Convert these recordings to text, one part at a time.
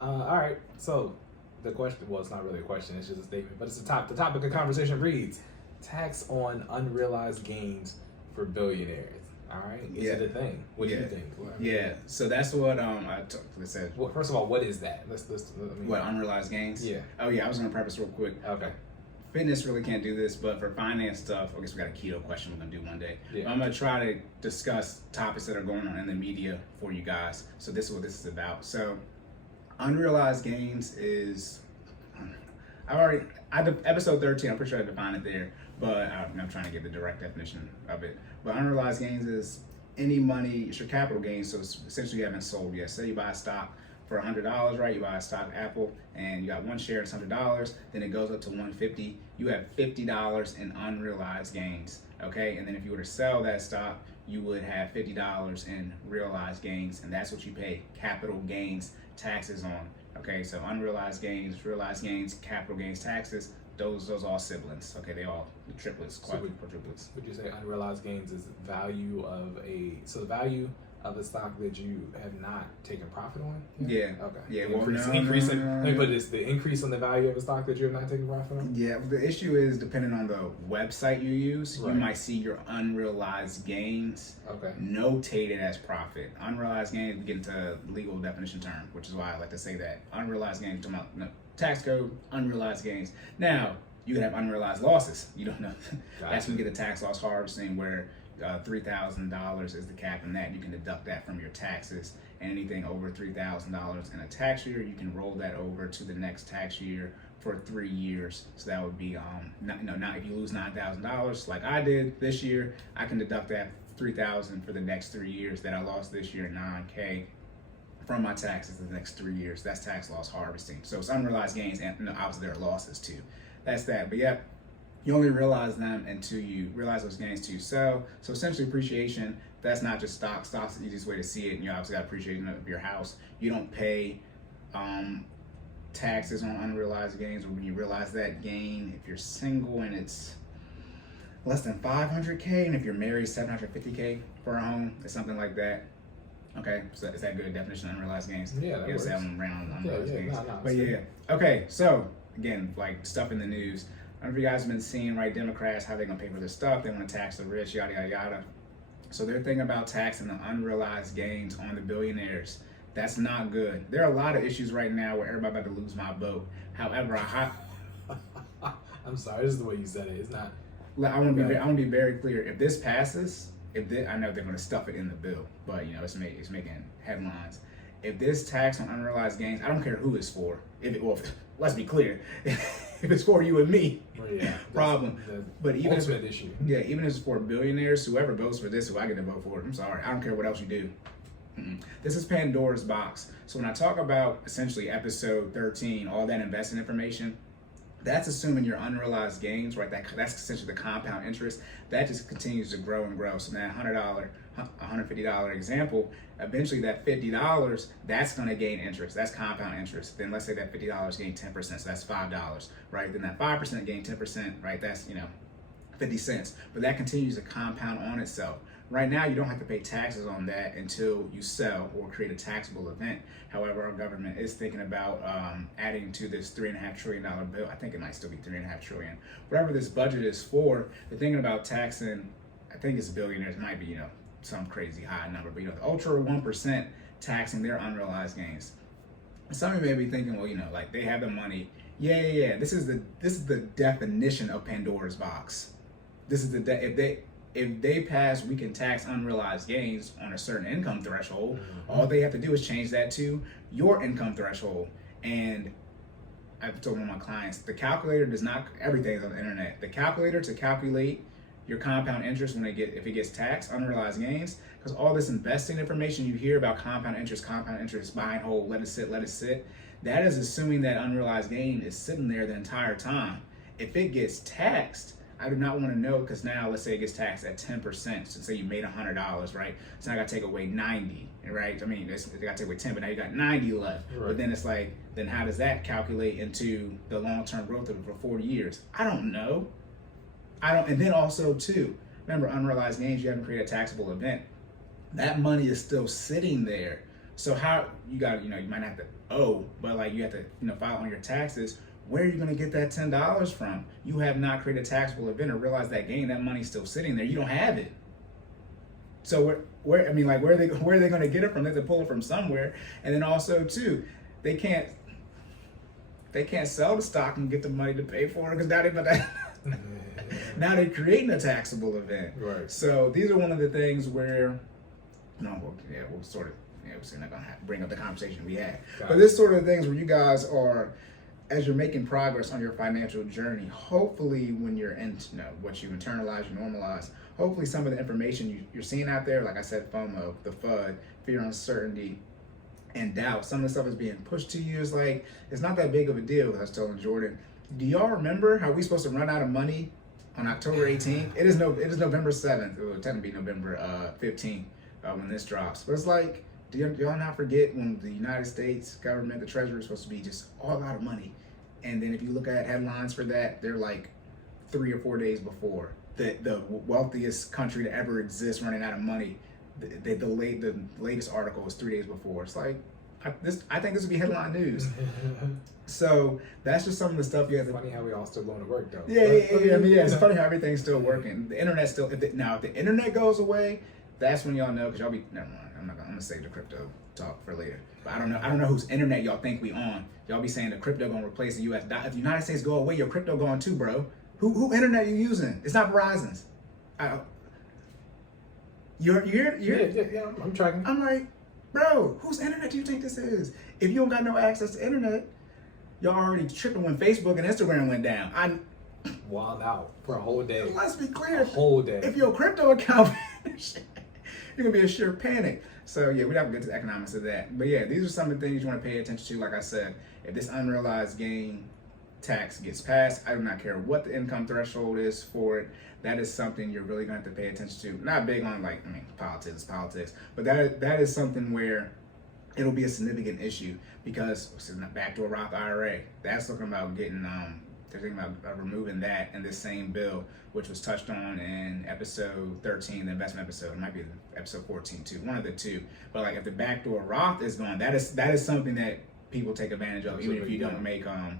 All right. So the question, well, it's not really a question. It's just a statement, but it's the topic of conversation reads: tax on unrealized gains for billionaires. All right. Is Yeah. it a thing? What do Yeah. you think? Yeah. So that's what it said. Well, first of all, what is that? Let's. What, unrealized gains? Yeah. Oh yeah, I was gonna preface real quick. Okay. Fitness really can't do this, but for finance stuff, I guess we got a keto question we're gonna do one day. Yeah. I'm gonna try to discuss topics that are going on in the media for you guys. So this is what this is about. So unrealized gains is episode 13. I'm pretty sure I defined it there, but I'm trying to give the direct definition of it. But unrealized gains is any money. It's your capital gains. So it's essentially you haven't sold yet. Say you buy a stock for $100, right? You buy a stock Apple and you got one share, it's $100, then it goes up to $150. You have $50 in unrealized gains, okay? And then if you were to sell that stock, you would have $50 in realized gains, and that's what you pay capital gains taxes on, okay? So unrealized gains, realized gains, capital gains taxes, those all siblings, okay? They all triplets, quadruplets. Would you say unrealized gains is the value of a stock that you have not taken profit on? Yeah. Okay. Yeah. Let me put this: the increase on the value of a stock that you have not taken profit on. Yeah. The issue is depending on the website you use, Right. you might see your unrealized gains Okay. notated as profit. Unrealized gains, we get into legal definition term, which is why I like to say that unrealized gains. Talking about tax code, unrealized gains. Now you can have unrealized losses. You don't know. That's when you get the tax loss harvesting where. $3,000 is the cap in that. You can deduct that from your taxes. Anything over $3,000 in a tax year, you can roll that over to the next tax year for 3 years. So that would be, not if you lose $9,000 like I did this year, I can deduct that $3,000 for the next 3 years that I lost this year, $9K from my taxes the next 3 years. That's tax loss harvesting. So it's unrealized gains, and obviously there are losses too. That's that. But yeah. You only realize them until you realize those gains to sell. So essentially appreciation, that's not just stocks. Stocks is the easiest way to see it. And you obviously got appreciation of your house. You don't pay taxes on unrealized gains, or when you realize that gain, if you're single and it's less than 500K, and if you're married, 750K for a home, it's something like that. Okay, so is that good definition of unrealized gains? Yeah, that works. 7 round unrealized gains. But yeah. Okay, so again, like stuff in the news. I don't know if you guys have been seeing, right, Democrats, how they're going to pay for this stuff. They want to tax the rich, yada, yada, yada. So they're thinking about taxing the unrealized gains on the billionaires. That's not good. There are a lot of issues right now where everybody about to lose my vote. However, I'm sorry, this is the way you said it. It's not. I want to be very clear. If this passes, I know they're going to stuff it in the bill, but it's making headlines. If this tax on unrealized gains, I don't care who it's for. Let's be clear. If it's for you and me, problem. But even ultimate issue. Yeah, even if it's for billionaires, whoever votes for this, who I get to vote for, I'm sorry, I don't care what else you do. This is Pandora's box. So when I talk about essentially episode 13, all that investing information, that's assuming your unrealized gains, right? That's essentially the compound interest. That just continues to grow and grow. So that $100, $150 example, eventually that $50, that's going to gain interest. That's compound interest. Then let's say that $50 gained 10%, so that's $5, right? Then that 5% gained 10%, right? That's 50 cents. But that continues to compound on itself. Right now, you don't have to pay taxes on that until you sell or create a taxable event. However, our government is thinking about adding to this $3.5 trillion bill. I think it might still be $3.5 trillion. Whatever this budget is for, they're thinking about taxing, I think it's billionaires, it might be, some crazy high number, but the ultra 1% taxing their unrealized gains. Some of you may be thinking, well, like they have the money. Yeah. This is the definition of Pandora's box. This is if they pass, we can tax unrealized gains on a certain income threshold. All they have to do is change that to your income threshold. And I've told one of my clients, the calculator does not, everything is on the internet. The calculator to calculate your compound interest if it gets taxed, unrealized gains, because all this investing information you hear about compound interest, buy and hold, let it sit, that is assuming that unrealized gain is sitting there the entire time. If it gets taxed, I do not want to know, because now let's say it gets taxed at 10%. So say you made $100, right? So now I got to take away 90, right? I mean, they got to take away 10, but now you got 90 left. Right. But then it's like, then how does that calculate into the long-term growth of it for 40 years? I don't know. And then also too, remember unrealized gains, you haven't created a taxable event. That money is still sitting there. So how you got, you might have to owe, but like you have to, file on your taxes. Where are you going to get that $10 from? You have not created a taxable event or realized that gain. That money's still sitting there. You don't have it. So where are they going to get it from? They have to pull it from somewhere. And then also too, they can't sell the stock and get the money to pay for it because now they're creating a taxable event. Right. So these are one of the things where, we're not going to bring up the conversation we had. But this sort of things where you guys are, as you're making progress on your financial journey, hopefully when you're in, what you internalize, you normalize, hopefully some of the information you're seeing out there, like I said, FOMO, the FUD, fear, uncertainty, and doubt, some of the stuff is being pushed to you. Is like, it's not that big of a deal. I was telling Jordan, do y'all remember how we supposed to run out of money on October 18th? It is November 7th. It will technically be November 15th when this drops. But it's like, do y'all not forget when the United States government, the Treasury, is supposed to be just all out of money? And then if you look at headlines for that, they're like 3 or 4 days before. The wealthiest country to ever exist running out of money. The latest article was 3 days before. It's like, I think this would be headline news. So that's just some of the stuff you have to. Funny how we all still going to work though. Yeah. It's funny how everything's still working. The internet's still. If the internet goes away, that's when y'all know, because y'all be. Never mind. I'm gonna save the crypto talk for later. But I don't know whose internet y'all think we on. Y'all be saying the crypto gonna replace the U.S. If the United States go away, your crypto going too, bro. Who internet you using? It's not Verizon's. Yeah, I'm tracking. I'm like, bro, whose internet do you think this is? If you don't got no access to internet, y'all already tripping when Facebook and Instagram went down. Wild out for a whole day. Let's be clear. A whole day. If your crypto account vanished, you're gonna be a sure panic. So yeah, we have to get to the economics of that. But yeah, these are some of the things you want to pay attention to. Like I said, if this unrealized gain tax gets passed, I do not care what the income threshold is for it. That is something you're really gonna have to pay attention to. Not big on politics, but that is something where it'll be a significant issue, because it's in the backdoor Roth IRA. That's looking about getting they're thinking about removing that in this same bill, which was touched on in episode 13, the investment episode. It might be episode 14 too, one of the two. But like, if the backdoor Roth is gone, that is something that people take advantage of, even if you don't make not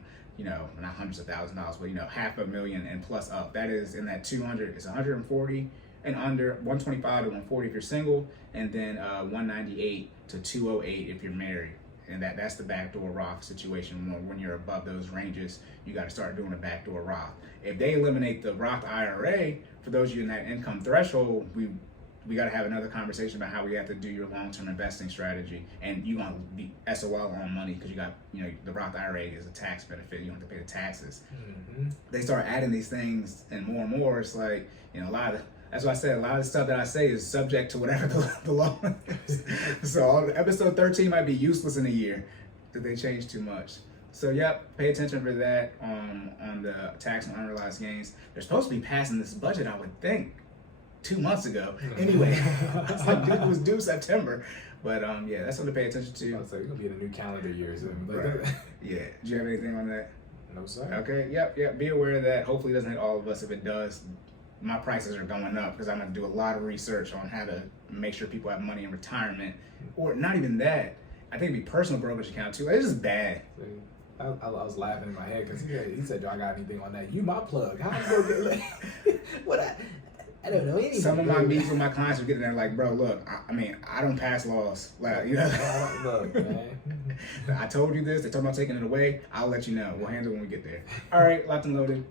hundreds of thousands of dollars, but $500,000 and plus up. That is in that 200. It's 140 and under, 125 to 140 if you're single, and then 198 to 208 if you're married. And that's the backdoor Roth situation. When you're above those ranges, you got to start doing a backdoor Roth. If they eliminate the Roth IRA, for those of you in that income threshold, we got to have another conversation about how we have to do your long-term investing strategy. And you're going to be SOL on money, because you got, the Roth IRA is a tax benefit. You don't have to pay the taxes. Mm-hmm. They start adding these things and more. It's like, that's why I said a lot of the stuff that I say is subject to whatever the law is. So episode 13 might be useless in a year if they change too much. So pay attention for that on the tax on unrealized gains. They're supposed to be passing this budget, I would think, 2 months ago. Anyway, it's like it was due September. But that's something to pay attention to. I was like, it's gonna be in a new calendar year. So right. Yeah. Do you have anything on that? No, sir. Okay. Yep. Be aware of that. Hopefully it doesn't hit all of us. If it does, my prices are going up, because I'm going to do a lot of research on how to make sure people have money in retirement, or not even that. I think it'd be personal brokerage account too. It's just bad. I was laughing in my head because he said, "Do I got anything on that? You my plug. How I gonna get what I don't know anything." Some of my meetings with my clients are getting there like, "Bro, look, I don't pass laws. Like, Look, man. I told you this. They told me I'm taking it away. I'll let you know. We'll handle it when we get there." All right, locked and loaded.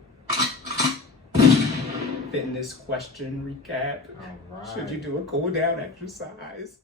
Fitness question recap. All right. Should you do a cool down exercise?